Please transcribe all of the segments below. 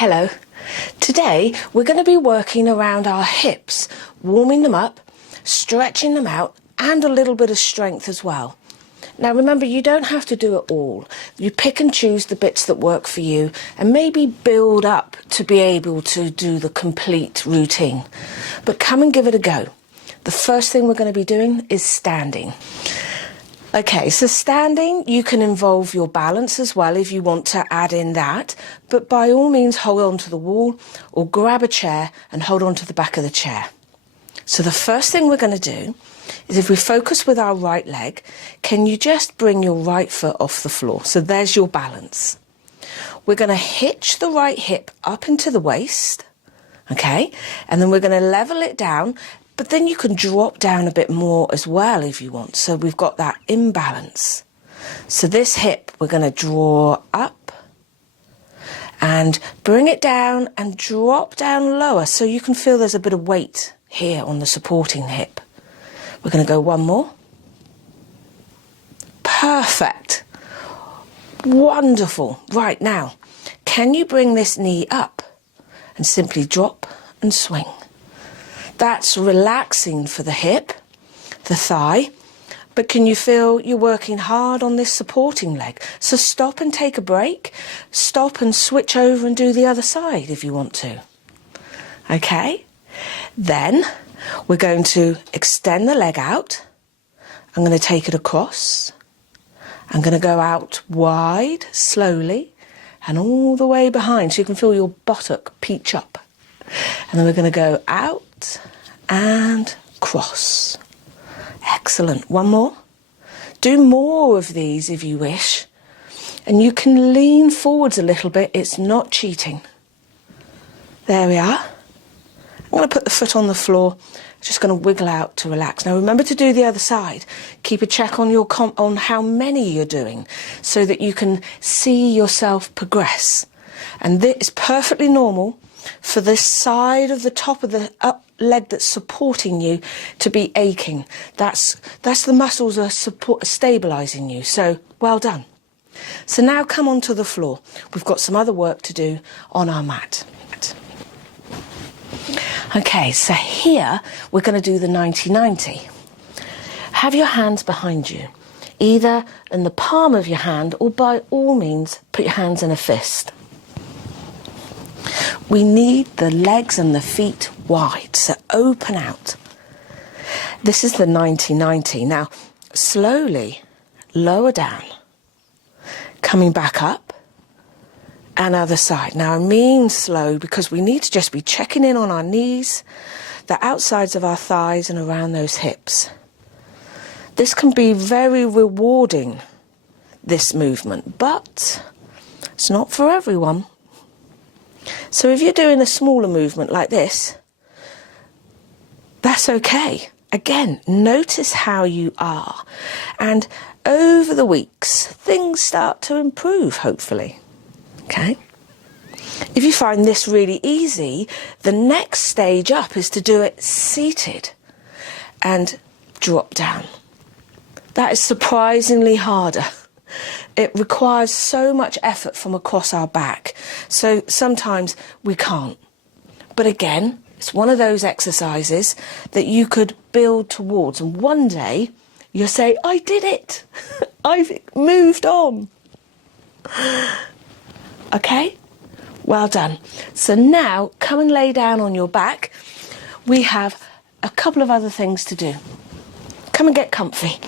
Hello. Today we're going to be working around our hips, warming them up, stretching them out, and a little bit of strength as well. Now remember, you don't have to do it all. You pick and choose the bits that work for you and maybe build up to be able to do the complete routine. But come and give it a go. The first thing we're going to be doing is standing. Okay, so standing, you can involve your balance as well if you want to add in that, but by all means hold on to the wall or grab a chair and hold on to the back of the chair. So the first thing we're going to do is, if we focus with our right leg, can you just bring your right foot off the floor? So there's your balance. We're going to hitch the right hip up into the waist, okay, and then we're going to level it down. But then you can drop down a bit more as well if you want. So we've got that imbalance. So this hip we're going to draw up and bring it down and drop down lower, so you can feel there's a bit of weight here on the supporting hip. We're going to go one more. Perfect. Wonderful. Right, now, can you bring this knee up and simply drop and swing? That's relaxing for the hip, the thigh, but can you feel you're working hard on this supporting leg? So stop and take a break. Stop and switch over and do the other side if you want to. Okay? Then we're going to extend the leg out. I'm going to take it across. I'm going to go out wide, slowly, and all the way behind, so you can feel your buttock peach up. And then we're going to go out and cross. Excellent. One more. Do more of these if you wish. And you can lean forwards a little bit. It's not cheating. There we are. I'm going to put the foot on the floor. Just going to wiggle out to relax. Now remember to do the other side. Keep a check on your on how many you're doing, so that you can see yourself progress. And this is perfectly normal for this side of the top of the up leg that's supporting you to be aching. That's the muscles are stabilizing you. So well done. So now come onto the floor. We've got some other work to do on our mat. Okay, so here we're going to do the 90-90. Have your hands behind you, either in the palm of your hand, or by all means put your hands in a fist. We need the legs and the feet wide, so open out. This is the 90-90. Now, slowly lower down, coming back up, and other side. Now, I mean slow, because we need to just be checking in on our knees, the outsides of our thighs, and around those hips. This can be very rewarding, this movement, but it's not for everyone. So if you're doing a smaller movement like this, that's okay. Again, notice how you are. And over the weeks, things start to improve, hopefully. Okay? If you find this really easy, the next stage up is to do it seated and drop down. That is surprisingly harder. It requires so much effort from across our back, so sometimes we can't. But again, it's one of those exercises that you could build towards, and one day you'll say, I did it! I've moved on. Okay? Well done. So now, come and lay down on your back. We have a couple of other things to do. Come and get comfy.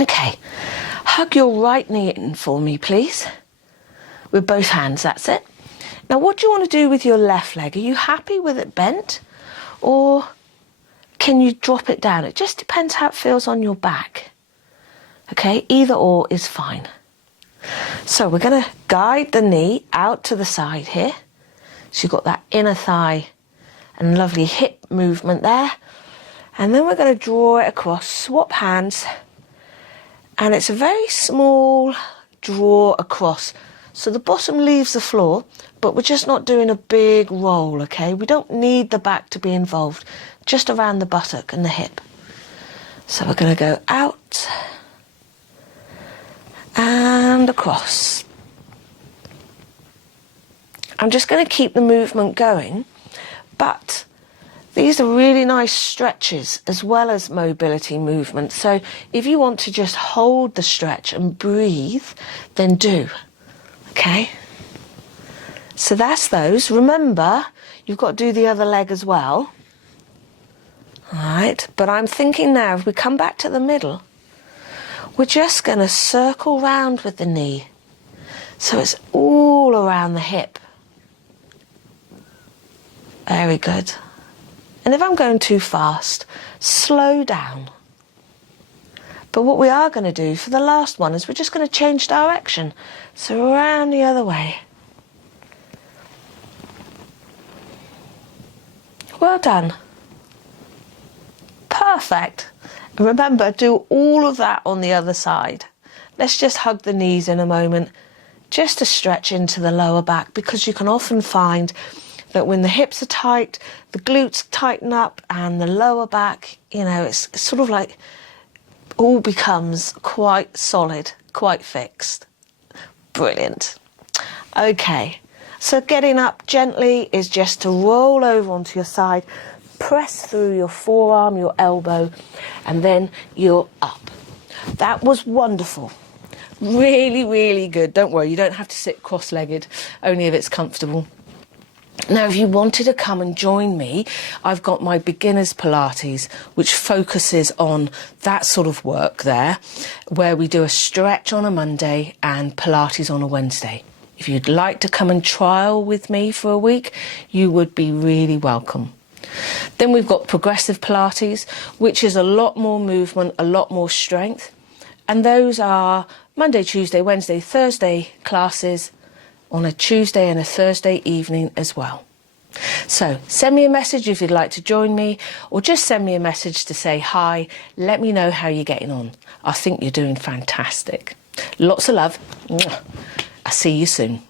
Okay, hug your right knee in for me, please. With both hands, that's it. Now, what do you want to do with your left leg? Are you happy with it bent? Or can you drop it down? It just depends how it feels on your back. Okay, either or is fine. So we're going to guide the knee out to the side here. So you've got that inner thigh and lovely hip movement there. And then we're going to draw it across, swap hands. And it's a very small draw across. So the bottom leaves the floor, but we're just not doing a big roll, okay? We don't need the back to be involved, just around the buttock and the hip. So we're going to go out and and across. I'm just going to keep the movement going, but these are really nice stretches as well as mobility movements. So if you want to just hold the stretch and breathe, then do. Okay? So that's those. Remember, you've got to do the other leg as well. All right, but I'm thinking now, if we come back to the middle, we're just going to circle round with the knee. So it's all around the hip. Very good. And if I'm going too fast, slow down. But what we are going to do for the last one is we're just going to change direction. So around the other way. Well done. Perfect. Remember, do all of that on the other side. Let's just hug the knees in a moment, just to stretch into the lower back, because you can often find that when the hips are tight, the glutes tighten up and the lower back, you know, it's sort of like all becomes quite solid, quite fixed. Brilliant. Okay, so getting up gently is just to roll over onto your side, press through your forearm, your elbow, and then you're up. That was wonderful. Really, really good. Don't worry, you don't have to sit cross-legged, only if it's comfortable. Now, if you wanted to come and join me, I've got my beginners Pilates, which focuses on that sort of work there, where we do a stretch on a Monday and Pilates on a Wednesday. If you'd like to come and trial with me for a week, you would be really welcome. Then we've got progressive Pilates, which is a lot more movement, a lot more strength. And those are Monday, Tuesday, Wednesday, Thursday classes on a Tuesday and a Thursday evening as well. So send me a message if you'd like to join me, or just send me a message to say hi. Let me know how you're getting on. I think you're doing fantastic. Lots of love. I'll see you soon.